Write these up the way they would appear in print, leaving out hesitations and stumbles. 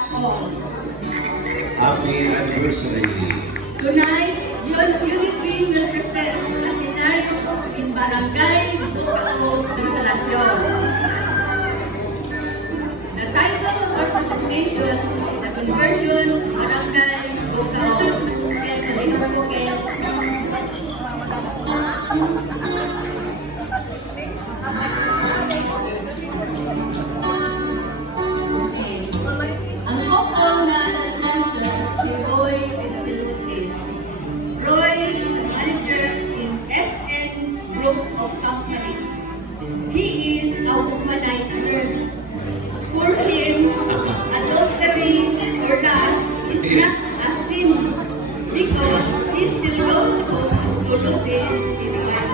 us all. Happy anniversary. Tonight, Unity will present a scenario in Barangay Ducao, Consolacion. The title of our presentation is a conversion Barangay Ducao and Linusuke. Ang couple na sa center, si Roy and si Lutis. Roy is a manager in SN Group of Companies. He is a womanizer. For him, adultery or lust is not a sin because he still goes home to Lutis, his wife.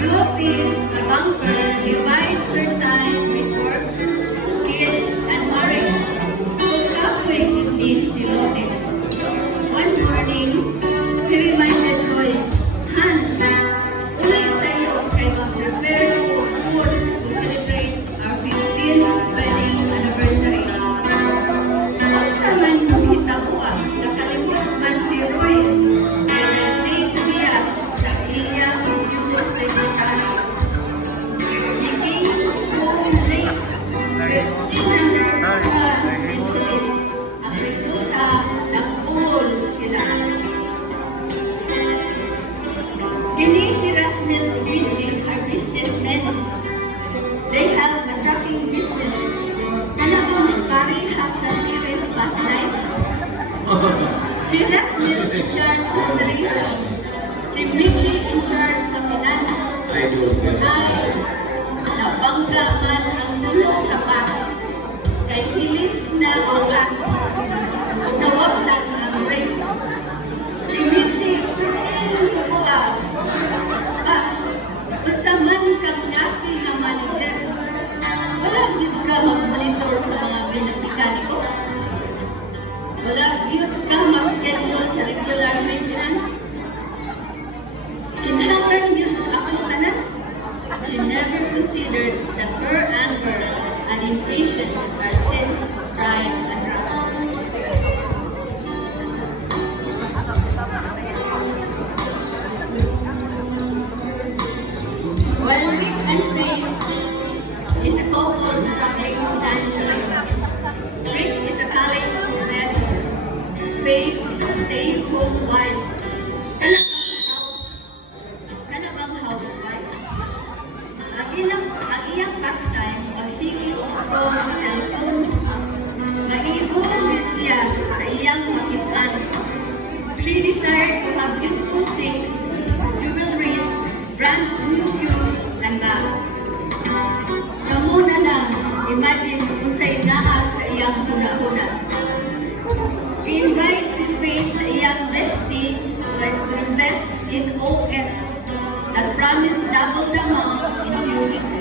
Lutis, a banker, divides her time with work, kids, and marriage. Halfway indeed si Lotes. One morning, he reminded Roy, Han, ulit sa'yo kay mag-prepare food to celebrate our 15th wedding anniversary. Huwag sa man hitabo nakalimot man si Roy. Kaya nag-date siya sa iyang computer secretary. He came home late. Ang resulta, nag-all sila. Kini si Rasnel and Richie are businessmen. They have a trucking business. Talagang nagparihan sa series past night. Si Rasnel in charge sa operation. Si Richie in charge sa finance. Ay, nabangga man ang dulong tapas. Kay hilis na ang gas. Nawaglan ang brake. Si Mitzi, subuha. Unsa man kang nasi na manager. Wala gid ka mag-monitor sa mga mekaniko. Wala gid ka mag-schedule sa regular maintenance. Kinahanglan gid ako tanan. She never considered that her anger and impatience are sins, pride, and wrath. While Rick and Faith is a couple struggling financially. Rick is a college professor. Faith is a stay-at-home wife. Ano bang housewife? Ang iyang pastime, magsigi o scroll sa cellphone. Nag-iibon din siya sa iyang makitaan. She desired to have beautiful things, jewelries, brand new shoes, and bags. Kamu na lang, imagine kung sa inaha sa iyang huna-huna. I-invite si Faith sa iyang bestie to invest in OS that promised double the amount in few weeks.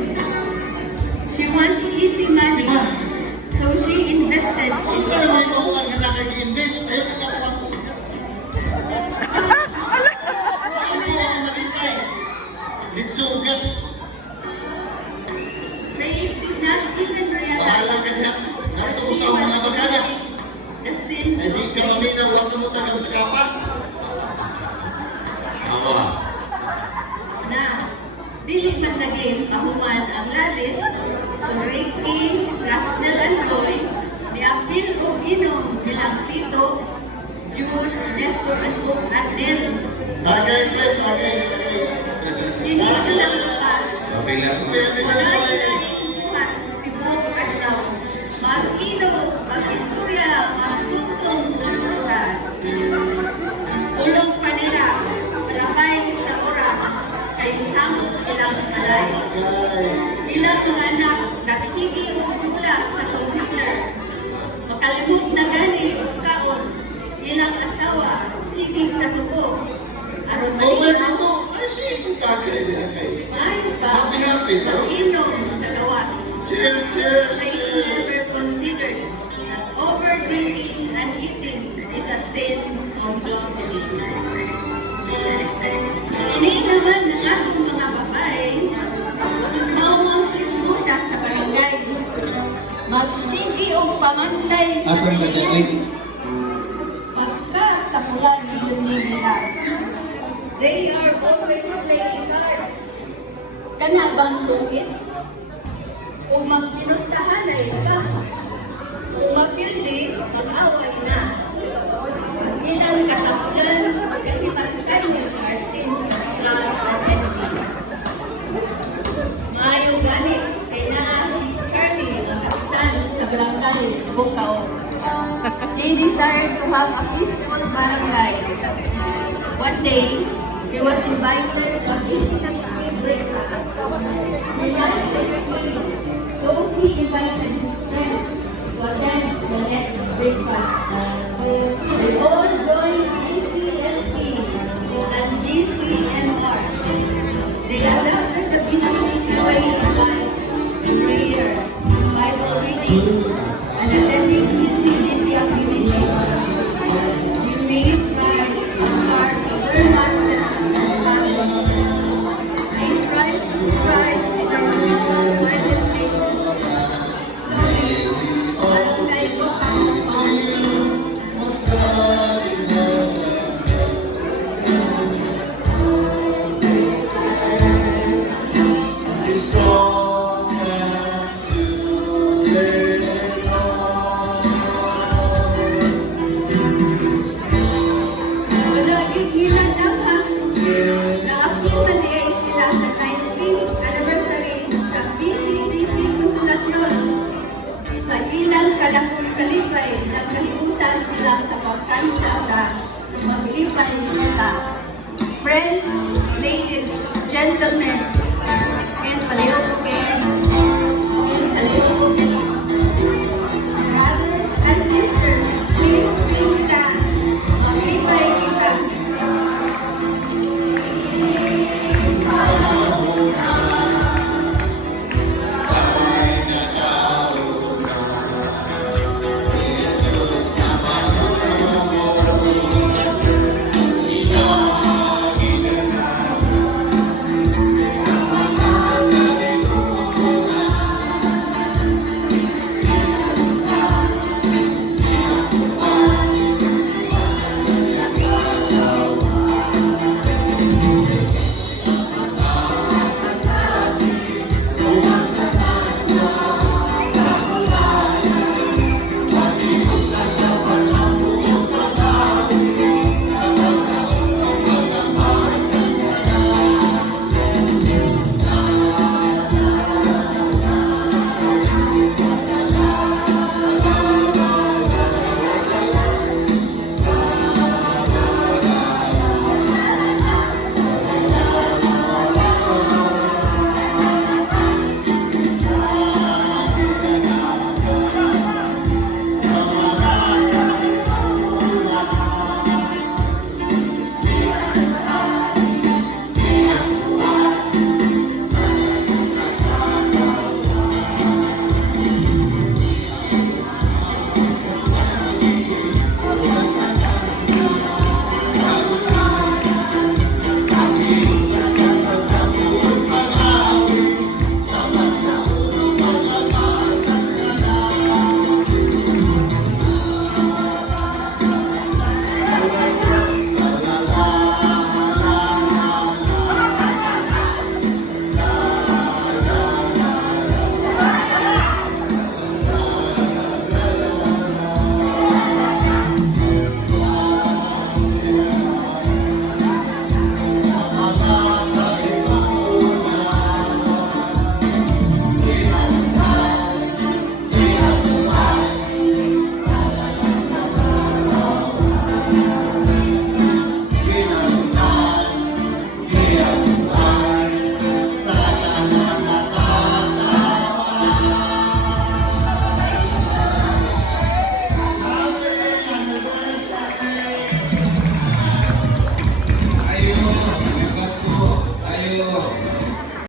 She wants easy money, so she invested in Isa naman mo ang nakag-invest, ayun ang kapwa ko. Ano ang malipay? Litsugas. They did not even Bahala realize ka niya. that Nato she sa was mga bagana. the sin Ay di ka maminaw, huwag ka mo tagang sa kapat. Awa. na dili man lagi pahuman ang Lalis, so Ricky, Rasnel, and Roy, ni-appeal o inom bilang Tito, June, Nestor, and Hope Adler. Tagay, pre, tagay. Hindi silang lupat. Okay lang. Wala yung lupat, tibok at daw. Mag-ino, mag-istorya, mag-sungsong, lututan. Ulong pa nila, malakay sa oras, kay samot ilang alay. Ilang mga anak, nagsigi o bula sa computer. Makalimut na gani, kaon, ilang asawa, sigig kasuko. Aron Oh, wala malinaw, dito. Ay, sige, tagay nila kayo. ay ba, Happy, no? mag-inom sa lawas. Cheers, cheers, They cheers. never considered that overdrinking and eating is a sin of gluttony. Ini naman ng ating mga babae, mawang chismosa sa barangay. magsigi o pamantay sa Asan ka dyan? Ay, pagkatapulan nila. They are always playing cards. Kanabang lukits. Kung magpinustahan ay ka. Kung mapildi, mag-away na. Ilang katapulan, magkakipagkay ni since the start of enemy. Maayong gani, kailangan si Charlie ang kapitan sa barangay Bukao. He desired to have a peaceful barangay. One day, he was invited to visit a breakfast. So he invited his friends to attend the next breakfast. They all joined DCLP and DCNR. They adopted the BCP way of life, prayer, Bible reading, and attending his